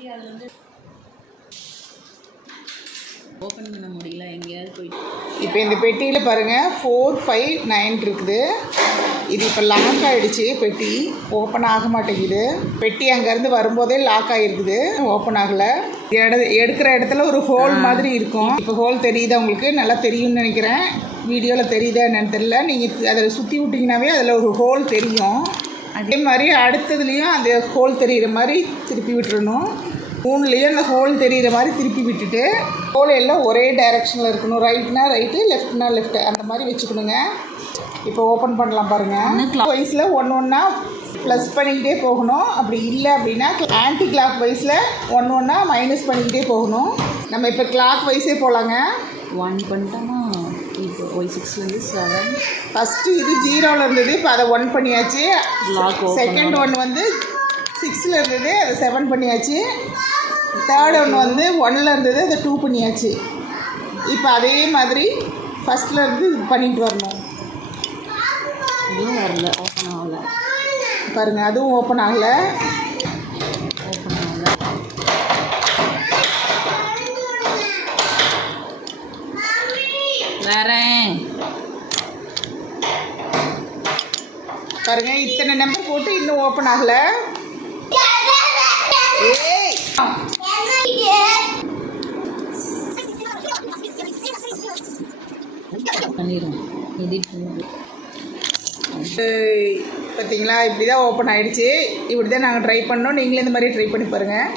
பெட்டி அது வந்து ஓப்பன் பண்ண முடியல, எங்கேயாவது போயிட்டு. இப்போ இந்த பெட்டியில் பாருங்கள் 459 இருக்குது. இது இப்போ லாக் ஆகிடுச்சு. பெட்டி ஓப்பன் ஆக மாட்டேங்குது. பெட்டி அங்கேருந்து வரும்போதே லாக் ஆகிருக்குது, ஓப்பன் ஆகலை. எடுக்கிற இடத்துல ஒரு ஹோல் மாதிரி இருக்கும். இப்போ ஹோல் தெரியுதா உங்களுக்கு? நல்லா தெரியும்னு நினைக்கிறேன். வீடியோவில் தெரியுதா என்னன்னு தெரியல. நீங்கள் அதில் சுற்றி விட்டிங்கனாவே அதில் ஒரு ஹோல் தெரியும். அதே மாதிரி அடுத்ததுலேயும் அந்த ஹோல் தெரிகிற மாதிரி திருப்பி விட்டுறணும். 3லேயும் அந்த ஹோல் தெரிகிற மாதிரி திருப்பி விட்டுட்டு, ஹோல் எல்லாம் ஒரே டைரெக்ஷனில் இருக்கணும். ரைட்னா ரைட்டு, லெஃப்ட்னா லெஃப்ட்டு, அந்த மாதிரி வச்சுக்கணுங்க. இப்போ ஓப்பன் பண்ணலாம் பாருங்கள். வைஸில் ஒன்றா ப்ளஸ் பண்ணிக்கிட்டே போகணும். அப்படி இல்லை அப்படின்னா ஆன்டி கிளாக் வைஸில் ஒன்றா மைனஸ் பண்ணிக்கிட்டே போகணும். நம்ம இப்போ கிளாக் வைஸே போகலாங்க. 1 பண்ணிட்டோமா? இப்போ Y6லேருந்து 7. ஃபஸ்ட்டு இது 0ல் இருந்தது, இப்போ அதை 1 பண்ணியாச்சு. செகண்ட் ஒன் வந்து 6ல் இருந்தது, அதை 7 பண்ணியாச்சு. தேர்ட் ஒன்று வந்து 1ல் இருந்தது, அதை 2 பண்ணியாச்சு. இப்போ அதே மாதிரி ஃபஸ்ட்டில் இருந்து பண்ணிட்டு வரணும். இதுவும் வரல, ஓப்பன் ஆகலை பாருங்கள். அதுவும் ஓப்பன் ஆகலை. வரேன் பாருங்க. இத்தனை நம்பர் போட்டு இன்னும் ஓப்பன் ஆகலை. பண்ணிடுவோம், எடிட் பண்ணி. பார்த்தீங்களா? இப்படி தான் ஓப்பன் ஆகிடுச்சு. இப்படி தான் நாங்கள் ட்ரை பண்ணோம். நீங்களும் இந்த மாதிரி ட்ரை பண்ணி பாருங்கள்.